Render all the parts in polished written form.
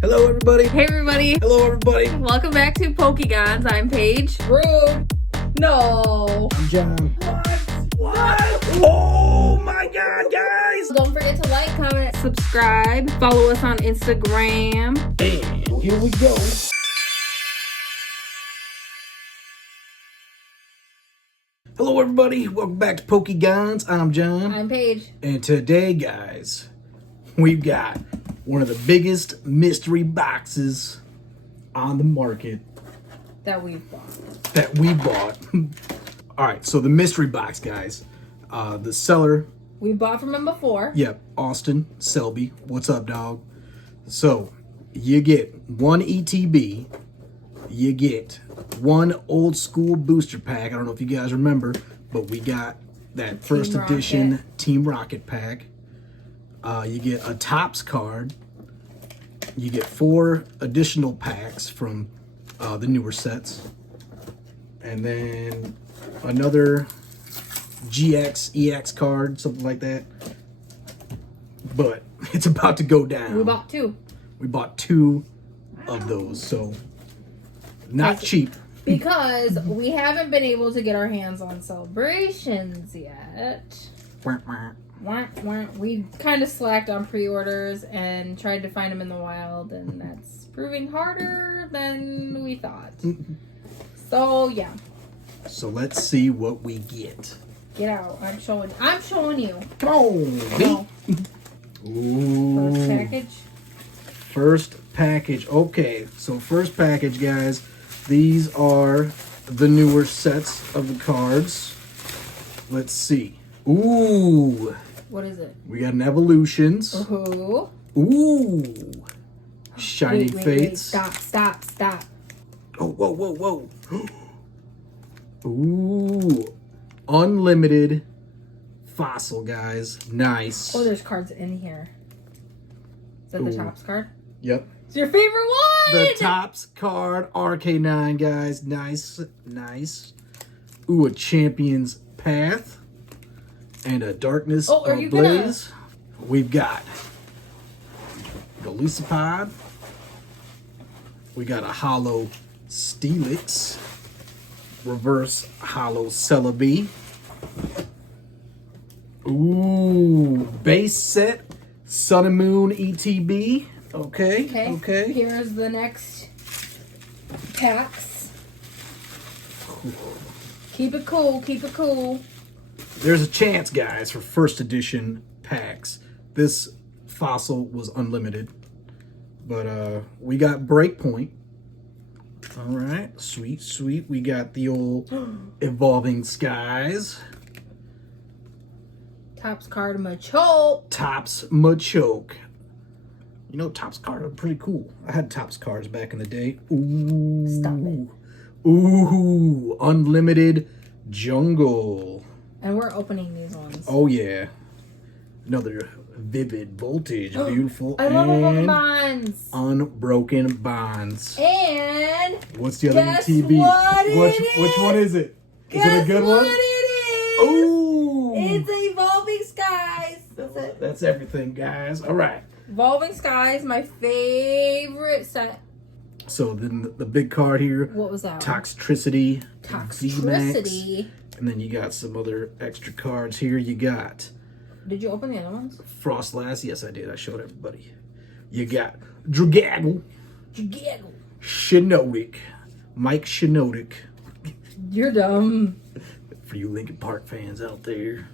Hello, everybody. Hey, everybody. Hello, everybody. Welcome back to PokeGonz. I'm Paige. Rude. No. I'm John. What? Oh my God, guys! Don't forget to like, comment, subscribe. Follow us on Instagram. And here we go. Hello, everybody. Welcome back to PokeGonz. I'm John. I'm Paige. And today, guys, we've got one of the biggest mystery boxes on the market That we've bought. that we bought. All right, so the mystery box, guys. The seller, We bought from him before. yep, Austin Selby. What's up, dog? So you get one ETB, you get one old school booster pack. I don't know if you guys remember, but we got that first Team edition Rocket. Team Rocket pack. You get a Topps card. You get 4 additional packs from the newer sets. And then another GX, EX card, something like that. But it's about to go down. We bought 2. We bought 2 of those, so not cheap. Because we haven't been able to get our hands on celebrations yet. We kind of slacked on pre-orders and tried to find them in the wild, and that's proving harder than we thought. So yeah, So let's see what we get. get out. I'm showing you. Come on, No. Ooh. First package. First package. Okay, so first package, guys. These are the newer sets of the cards. Let's see. Ooh. What is it? We got an Evolutions. Ooh. Ooh. Shiny Wait, Fates. Stop. Oh, whoa. Ooh. Unlimited Fossil, guys. Nice. Oh, there's cards in here. Is that the Ooh. Topps card? Yep. It's your favorite one! The Topps card, RK9, guys. Nice. Ooh, a Champion's Path. And a Darkness Oh, are you Blaze. We've got the Lucipod. We got a Hollow Steelix. Reverse Hollow Celebi. Ooh, base set Sun and Moon ETB. Okay. Here's the next packs. Keep it cool. There's a chance, guys, for first edition packs. This Fossil was unlimited. But we got Breakpoint. All right, sweet. We got the old Evolving Skies. Topps card Machoke. Topps Machoke. You know, Topps cards are pretty cool. I had Topps cards back in the day. Ooh. Stop it. Ooh, Unlimited Jungle. And we're opening these ones. Oh, yeah. Another Vivid Voltage. Beautiful. I love and PokeGonz. Unbroken Bonds. And What's the other guess ETB? what it Which one is it? Is it a good what one? it is? Ooh. It's Evolving Skies. That's it. That's everything, guys. All right. Evolving Skies, my favorite set. So then the big card here. What was that? Toxtricity. VMAX. Toxtricity. And then you got some other extra cards here. You got Did you open the other ones? Frostlass. Yes, I did. I showed everybody. You got Dragaggle. Giggle. Shiinotic. Mike Shiinotic. You're dumb. For you Linkin Park fans out there.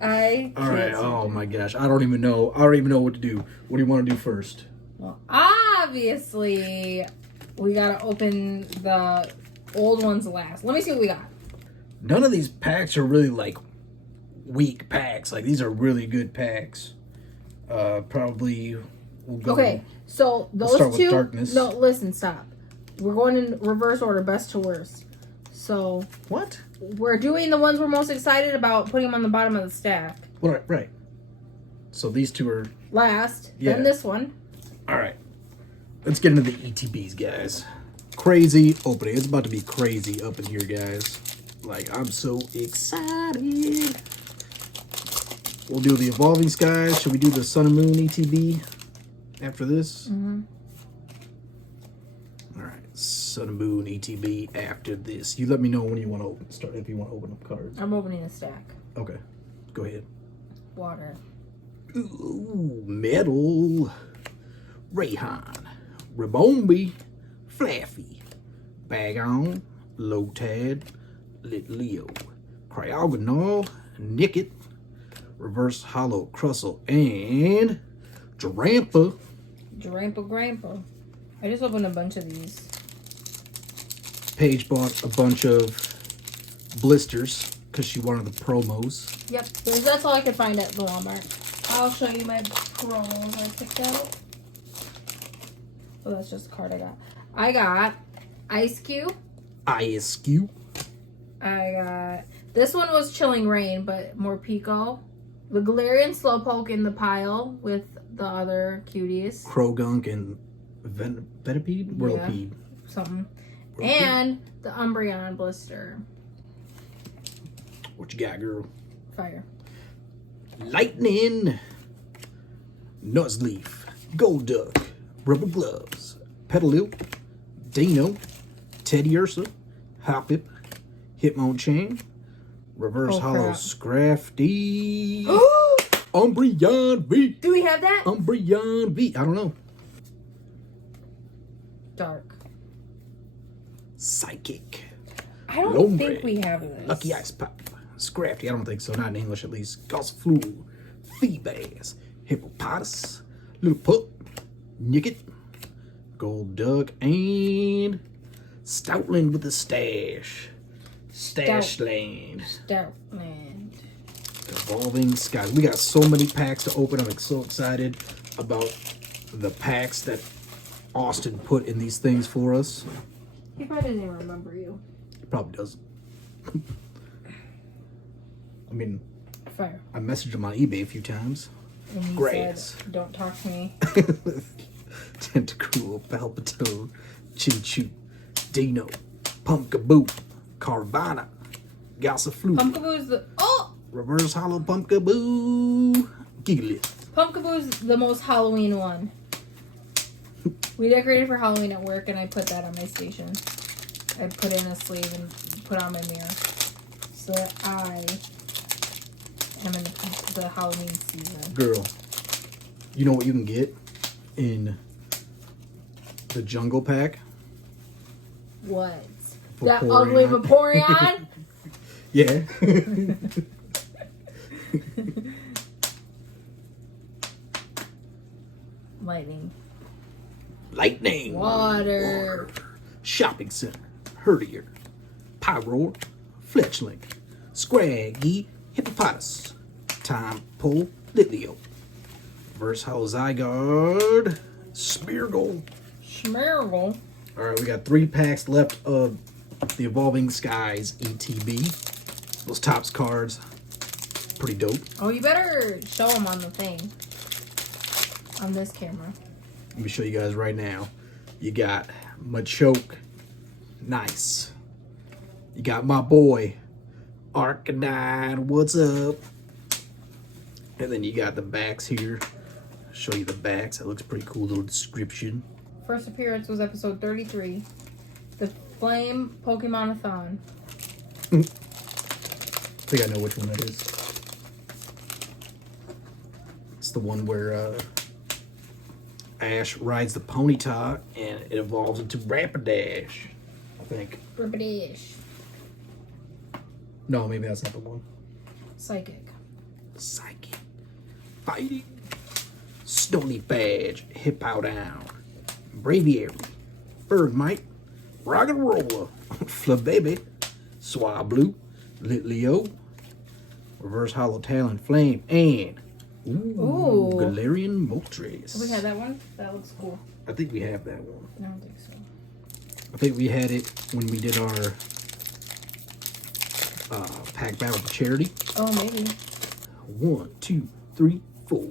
All All right. Oh my gosh. I don't even know what to do. What do you want to do first? Well, obviously, we gotta open the old ones last. Let me see what we got. None of these packs are really like weak packs. Like these are really good packs. Probably we'll go. Okay, so those start with two. Darkness. No, listen, stop. We're going in reverse order, best to worst. So What? we're doing the ones we're most excited about, putting them on the bottom of the stack. Right. So these two are Last, Yeah. then this one. all right. Let's get into the ETBs, guys. Crazy opening. It's about to be crazy up in here, guys. Like, I'm so excited. We'll do the Evolving Skies. Should we do the Sun and Moon ETB after this? Mm-hmm. All right, Sun and Moon ETB after this. You let me know when you want to start, if you want to open up cards. I'm opening a stack. Okay, go ahead. Water. Ooh, Metal. Rayhan. Rabombi. Flaffy. Bagon. Lotad. Litleo. Cryogonal. Nickit. Reverse Hollow Crustle. And Drampa. Grandpa. I just opened a bunch of these. Paige bought a bunch of blisters because she wanted the promos. Yep, that's all I could find at the Walmart. I'll show you my promos I picked out. Oh, that's just a card I got. I got Ice Cube. ISQ. I got... This one was Chilling Rain, but more Pico. The Galarian Slowpoke in the pile with the other cuties. Krogunk and Venipede? Whirlipede. Yeah, something. Whirlipede. And the Umbreon Blister. What you got, girl? Fire. Lightning. Nuzleaf. Golduck. Rubber Gloves. Petalil. Dino. Teddiursa. Hoppip. Hitmonchan. Reverse Hollow crap. Scrafty. Umbreon V. Do we have that? Umbreon V. I don't know. Dark. Psychic. I don't Lombre. think we have this. Lucky Ice Pop. Scrafty. I don't think so. Not in English at least. Gossifleur. Feebas. Hippopotas. Little Pup. Nickit. Golduck. And Stoutland with a stash. Stashlane. Stoutland. Evolving Skies. We got so many packs to open. I'm so excited about the packs that Austin put in these things for us. He probably doesn't even remember you. He probably doesn't. I mean, Fire. I messaged him on eBay a few times. And he Grass. said, don't talk to me. Tentacool, Palpitoad, Chinchou, Dino, Pumpkaboo, Carvana, Gossifleur, Pumpkaboo's the... Oh! Reverse Hollow Pumpkaboo, Gigalith. Pumpkaboo's the most Halloween one. We decorated for Halloween at work, and I put that on my station. I put it in a sleeve and put it on my mirror. So that I am in the Halloween season. Girl, you know what you can get in the Jungle Pack? What? That Vaporeon. ugly Vaporeon? Yeah. Lightning. Water. Shopping Center. Herdier. Pyroar. Fletchling. Scraggy. Hippopotas. Time Pull. Litleo. Reverse Hollow Zygarde. Smeargle. Schmergle. Alright, we got 3 packs left of the Evolving Skies ETB. Those Topps cards. Pretty dope. Oh, you better show them on the thing. On this camera. Let me show you guys right now. You got Machoke. Nice. You got my boy, Arcanine. What's up? And then you got the backs here. Show you the backs. That looks pretty cool. Little description. First appearance was episode 33. The Flame Pokemon-a-thon. I think I know which one that is. It's the one where Ash rides the Ponyta and it evolves into Rapidash, I think. Rapidash. No, maybe that's not the one. Psychic. Psychic. Fighting. Stony Badge. Hippowdown. Braviary. Bergmite. Rock and Roller. Flababy. Swablu. Litleo. Reverse Hollow Talon Flame. And Ooh. Galarian Moltres. Have we had that one? That looks cool. I think we have that one. I don't think so. I think we had it when we did our pack battle for charity. Oh, maybe. 1, 2, 3, 4.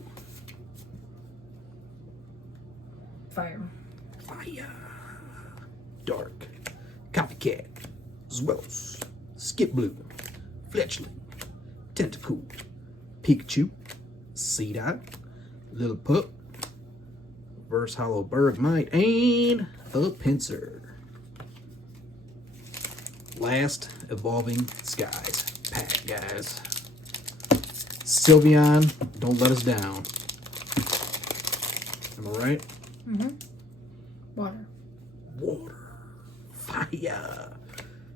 Fire. Fire. Dark. Copycat. Zwelos. Skip Blue. Fletchling. Tentacool. Pikachu. Seedot. Little Pup. Reverse Hollow Bergmite, and a Pinsir. Last Evolving Skies pack, guys. Sylveon, don't let us down. Am I right? Mm-hmm. Water. Water. Fire.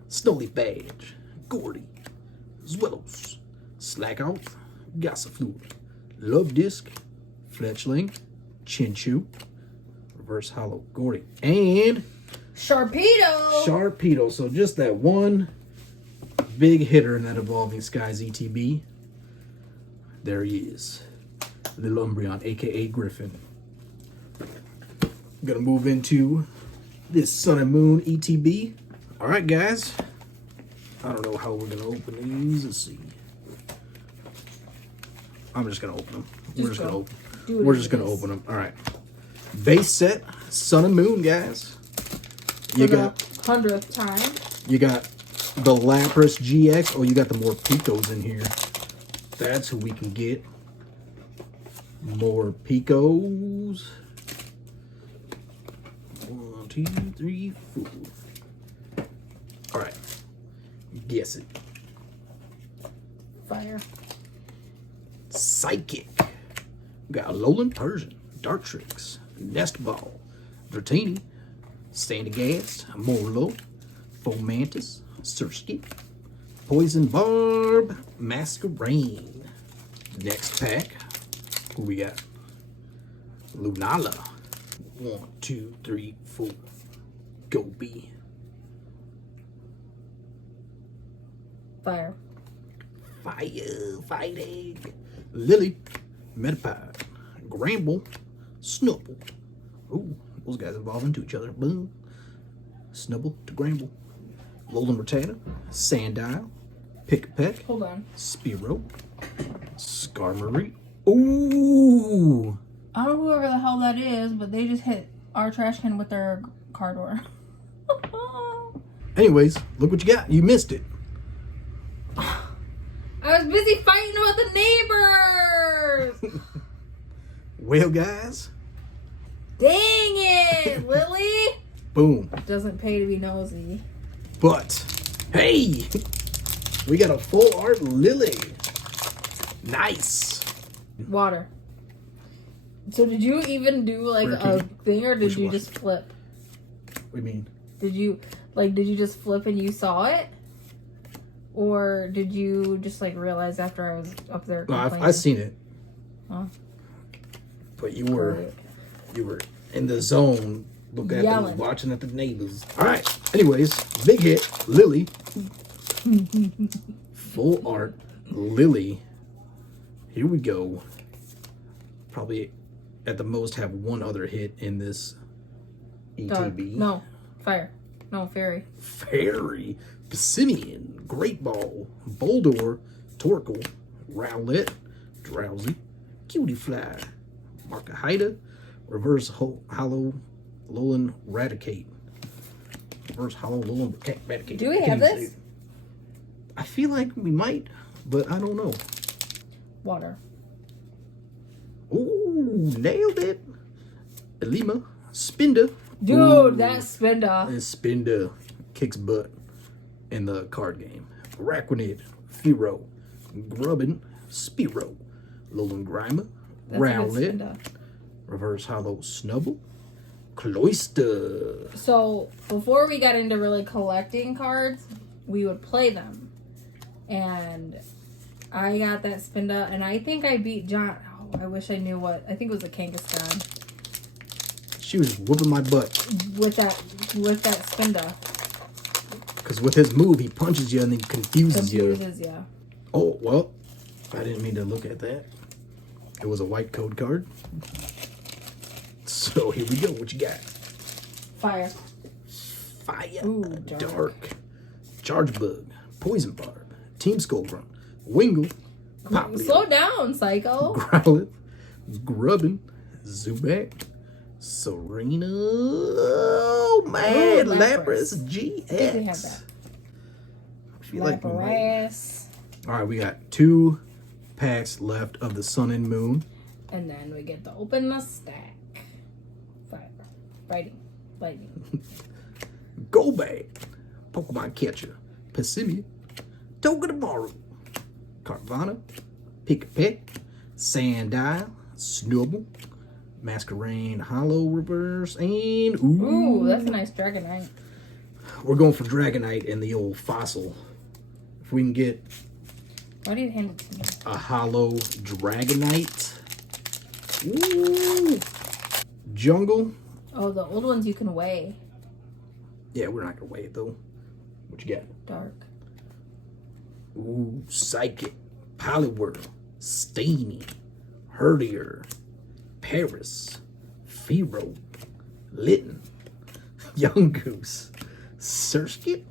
Snowleaf Badge. Gordy. Zwillows. Slackout. Gossifleur. Love Disc. Fletchling. Chinchou. Reverse Hollow Gordy. And Sharpedo. So just that one big hitter in that Evolving Skies ETB. There he is. Little Umbreon, aka Griffin. Gonna move into this Sun and Moon ETB. Alright, guys. I don't know how we're gonna open these. Let's see. I'm just gonna open them. We're just gonna open them. Alright. Base set, Sun and Moon, guys. You got 100th time. You got the Lapras GX. Oh, you got the more Picos in here. That's who we can get. More Picos. 1, 2, 3, 4. Alright. Guess it. Fire. Psychic. We got Alolan Persian, Dartrix, Nest Ball, Dratini, Sandygast, Morlo, Fomantis, Surskit, Poison Barb, Masquerain. Next pack, who we got? Lunala. 1, 2, 3, 4. Go B. Fire. Fighting. Lily, Metapod, Gramble, Snubble. Ooh, those guys evolve into each other. Boom. Snubble to Gramble. Alolan Rattata, Sandile, Pick-a-Peck. Hold on. Spearow, Skarmory. Ooh! I don't know whoever the hell that is, but they just hit our trash can with their car door. Anyways, look what you got. You missed it. I was busy fighting with the neighbors! Well, guys. Dang it, Lily! Boom. Doesn't pay to be nosy. But, hey! We got a full art Lily. Nice. Water. So did you even do like a thing, or did you just flip? What do you mean? Did you just flip and you saw it? Or did you just like realize after I was up there? No, I seen it. Huh? But you were in the zone, looking at them, watching at the neighbors. All right. Anyways, big hit, Lily. Full art, Lily. Here we go. Probably at the most have one other hit in this ETB. No, fire. No, fairy. Fairy, Pissimian, Great Ball, Boldor, Torkoal, Rowlet, Drowsy, Cutie Fly, Markahida, Reverse Hollow Alolan Raticate. Reverse Hollow Alolan Raticate. Do we have this? I feel like we might, but I don't know. Water. Ooh, nailed it. Elima, Spinda. Dude, ooh, that Spinda. and Spinda kicks butt in the card game. Araquanid, Fearow, Grubbin, Spearow, Alolan Grimer, Rowlet, Reverse Hollow Snubble, Cloyster. So, before we got into really collecting cards, we would play them. And I got that Spinda, and I think I beat John. Oh, I wish I knew what. I think it was a Kangaskhan. She was whooping my butt. With that Spinda. Because with his move, he punches you and then confuses you. Yeah. Oh, well, I didn't mean to look at that. It was a white code card. So here we go. What you got? Fire. Fire. Ooh, dark. Charge Bug. Poison Barb. Team Skullgrunt. Wingle. Popplio. Slow down, Psycho. Growlithe. Grubbin. Zubat. Serena. Oh, man. Ooh, Lapras GX. I think we have that. I feel like we might. Lapras. All right, we got 2 packs left of the Sun and Moon. And then we get to open the stack. Fighting. Lightning. Golbat, Pokemon Catcher, Pissimi, Togedemaru, Carvana, Pikachu, Sandile, Snubbull, Masquerain Hollow Reverse, and Ooh, that's a nice Dragonite. we're going for Dragonite and the old fossil. If we can get Why do you hand it to me? a Hollow Dragonite. Ooh. Jungle. Oh, the old ones you can weigh. Yeah, we're not gonna wait though. What you got? Dark. Ooh, Psychic, Poliwhirl, Steamy, Herdier, Paris, Fearow, Litten, Young Goose, Surskit,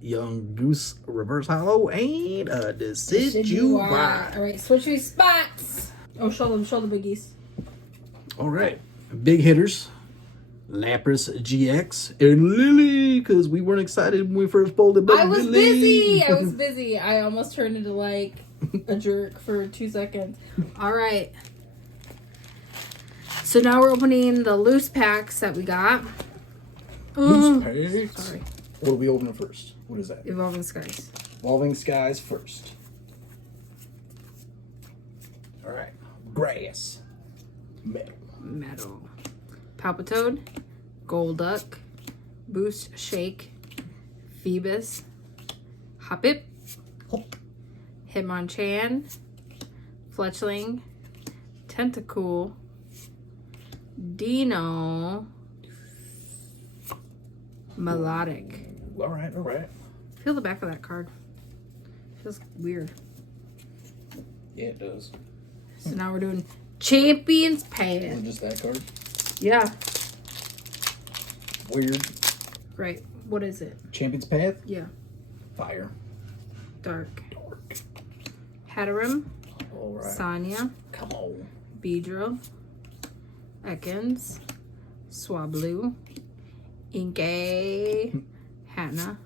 Young Goose Reverse Hollow, and a Decidueye. All right, switch these spots. Oh, show the biggies. All right, big hitters. Lapras GX and Lily, because we weren't excited when we first pulled it. But I was Lily. busy. I almost turned into like a jerk for 2 seconds. All right. So now we're opening the loose packs that we got. Loose packs. Sorry. What are we opening first? What is that? Evolving Skies. Evolving Skies first. All right. Grass. Metal. Palpitoad. Golduck. Boost Shake. Phoebus. Hoppip. Hop. Hitmonchan. Fletchling. Tentacool. Dino. Melodic. All right, all right. Feel the back of that card. Feels weird. Yeah, it does. So now we're doing Champions Path. Just that card? Yeah. Weird. Right. What is it? Champion's Path? Yeah. Fire. Dark. Dark. Hatterim. All right. Sonya. Come on. Beedrill. Ekans. Swablu. Inkay. Hatna.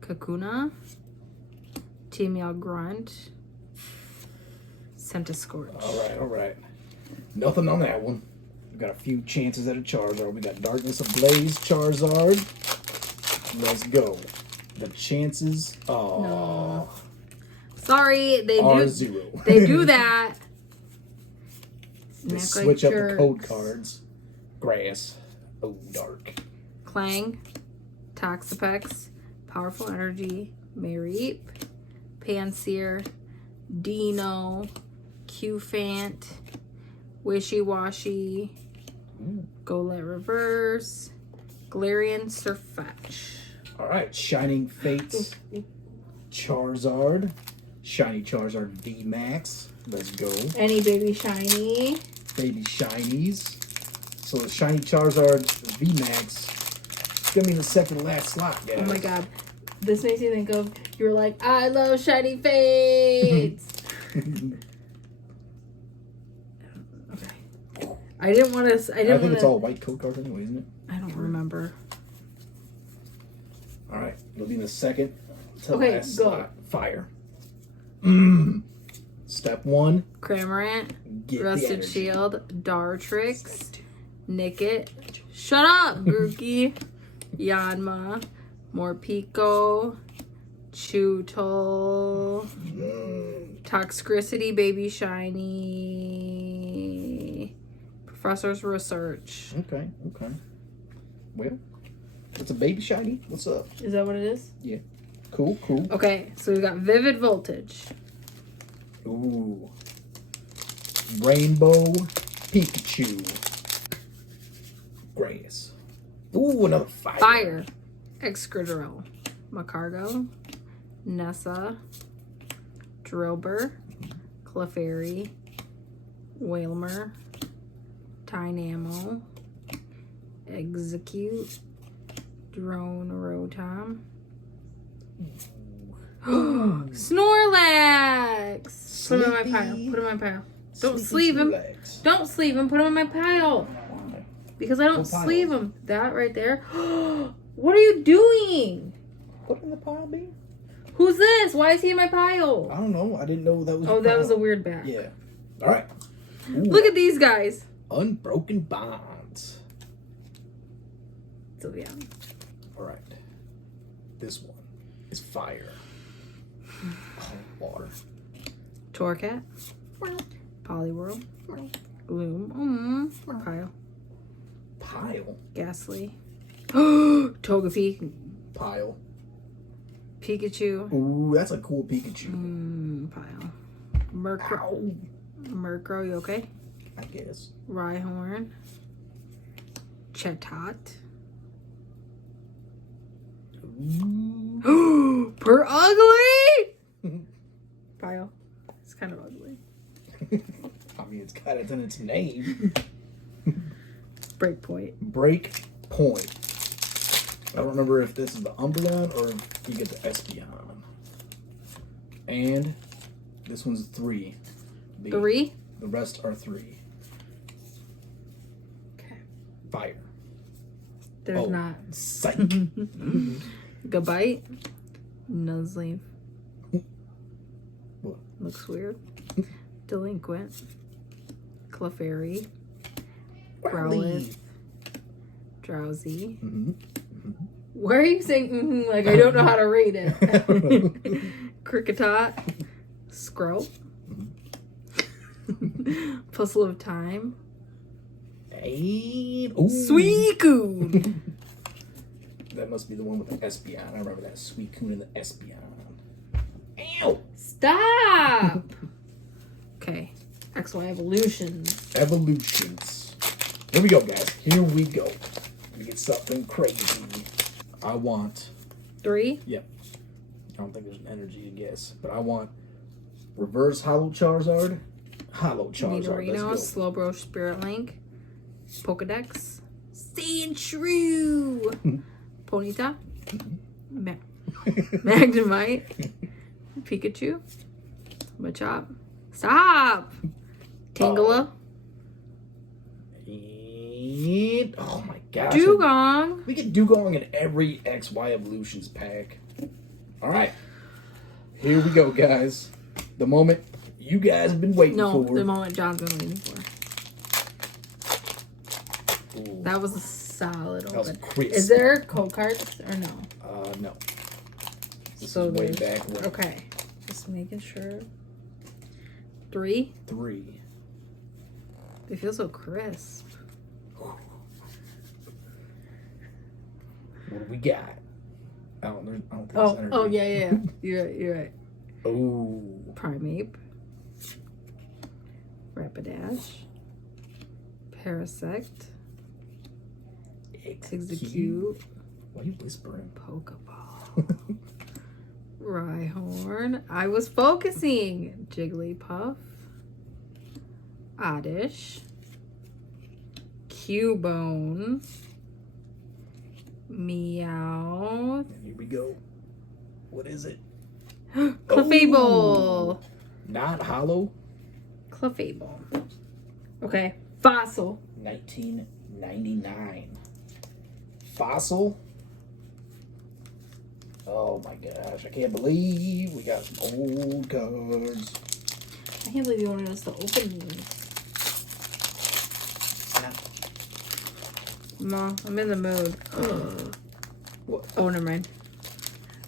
Kakuna. Team Grunt. Centiskorch. All right, all right. Nothing on that one. We've got a few chances at a Charizard. We got Darkness Ablaze Charizard. Let's go. The chances No. Sorry, they are do. 0. They do that. They Act switch like up the code jerks. cards. Grass. Oh, dark. Clang, Toxapex, Powerful Energy, Mareep, Pansear, Dino, Qfant, Wishy Washy, Golett Reverse, Galarian Surfetch. All right. Shining Fates Charizard. Shiny Charizard VMAX. Let's go. Any baby shiny. Baby Shinies. So the Shiny Charizard VMAX is going to be in the second to last slot, guys. Oh my god. This makes me think of, you were like, I love shiny fates. Okay. I didn't want to. I think it's all white code cards anyway, isn't it? I don't remember. All right. It'll be in the second to Okay, last go. slot. Fire. Step 1. Cramorant, Get the Rusted energy. Shield, Dartrix, Nickit. Shut up, Grookey. Yanma, Morpeko, Chewtle, Toxicity, Baby Shiny, Professor's Research. Okay, okay. Well, it's a baby shiny. What's up? Is that what it is? Yeah. Cool, cool. Okay, so we got Vivid Voltage. Ooh. Rainbow Pikachu. Grass. Ooh, another fire. Fire. Excadrill. Macargo. Nessa. Drillbur. Clefairy. Wailmer. Tynamo. Execute. Drone Rotom. Snorlax! Put him in my pile. Put him in my pile. Don't sleeve him. Don't sleeve him. Put him in my pile. Why? Because I don't What pile? sleeve him. That right there. What are you doing? Put it in the pile, B. Who's this? Why is he in my pile? I don't know. I didn't know that was. Oh, that was a weird bat. Yeah. All right. Ooh. Look at these guys. Unbroken Bonds. Sylveon. All right. This one is fire. Oh, water. Torcat. Poliwhirl. Gloom. Pile. Pile. Ghastly. Togepi. Pile. Pikachu. Ooh, that's a cool Pikachu. Pile. Murkrow. Ow. Murkrow, you okay? I guess. Rhyhorn. Chatot. Ooh. Per ugly! Pile. It's kind of ugly. I mean, it's got it in its name. Breakpoint. Break point. I don't remember if this is the Umbreon or if you get the Espeon. And this one's 3. 3? The rest are 3. Okay. Fire. There's not. Psych. Gabite. Nuzleaf. What? Looks weird. Delinquent. Clefairy. Growlithe. Drowsy. Why are you saying like I don't know how to read it? Cricketot. Scrope. Puzzle of Time. And Suicune. that must be the one with the Espeon. I remember that Suicune and the Espeon. Ow! Stop. Okay. XY Evolutions. Evolutions. Here we go, guys. Here we go. We get something crazy. I want. 3. Yep. I don't think there's an energy to guess, but I want reverse Hollow Charizard. Hollow Charizard. Nidorino. Let's go. Slowbro Spirit Link. Pokedex. Sandshrew. Ponyta. Magnemite. Pikachu. Machop. Stop. Tangela. And, oh my gosh. Dugong. We get Dugong in every XY Evolutions pack. Alright. Here we go, guys. The moment you guys have been waiting No, for. the moment John's been waiting for. Ooh, That was a solid that was open. crisp. Is there code cards or no? No. This So is way there's- back when. Okay. Just making sure. 3. 3. They feel so crisp. What do we got? I don't think there's Oh, energy. oh yeah. You're right. Oh. Primeape. Rapidash. Parasect. Execute. Why are you whispering? Pokeball. Rhyhorn. I was focusing. Jigglypuff. Oddish. Cubone. Meowth. Here we go. What is it? Clefable. Not hollow. Clefable. Okay. Fossil. 1999. Fossil. Oh my gosh. I can't believe we got some old cards. I can't believe you wanted us to open these. No, I'm in the mood. What? Oh, never mind.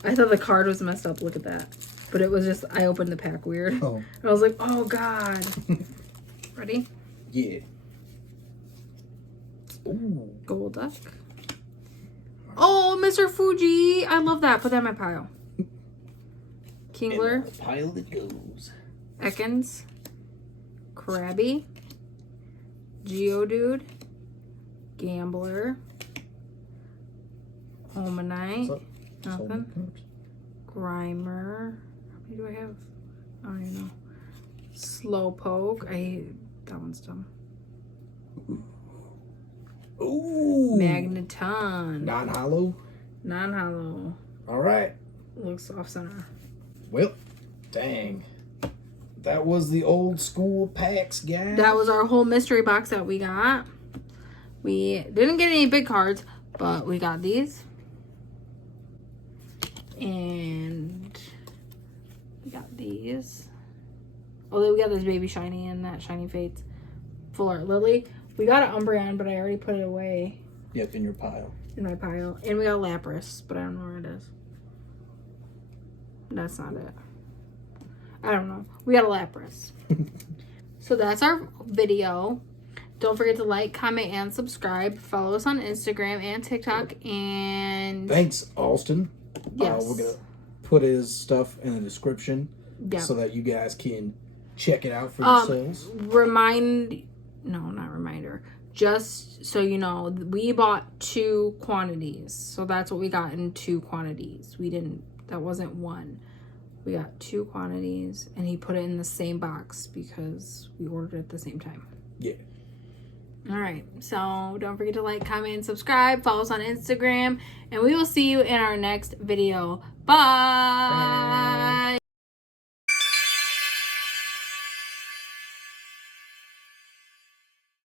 I thought the card was messed up. Look at that. But it was just, I opened the pack weird. Oh. And I was like, oh, God. Ready? Yeah. Ooh. Golduck. Oh, Mr. Fuji. I love that. Put that in my pile. Kingler. And the pile that goes. Ekans. Krabby. Geodude. Gambler. Omanite. What's up? Nothing. Grimer. How many do I have? I don't even know. Slowpoke. I hate that one's dumb. Ooh. Magneton. Non-hollow. Non-hollow. All right. Looks off center. Well, dang. That was the old school packs, guys. That was our whole mystery box that we got. We didn't get any big cards, but we got these. And we got these. Although we got this baby shiny and that shiny fates. Full art lily. We got an Umbreon, but I already put it away. Yep, in your pile. In my pile. And we got Lapras, but I don't know where it is. That's not it. I don't know. We got a Lapras. So that's our video. Don't forget to like, comment, and subscribe. Follow us on Instagram and TikTok. And thanks, Alston. yes. We're going to put his stuff in the description Yep. so that you guys can check it out for yourselves. Not reminder. Just so you know, we bought 2 quantities. So that's what we got in 2 quantities. That wasn't one. We got 2 quantities, and he put it in the same box because we ordered it at the same time. Yeah. All right. So don't forget to like, comment, and subscribe. Follow us on Instagram, and we will see you in our next video. Bye.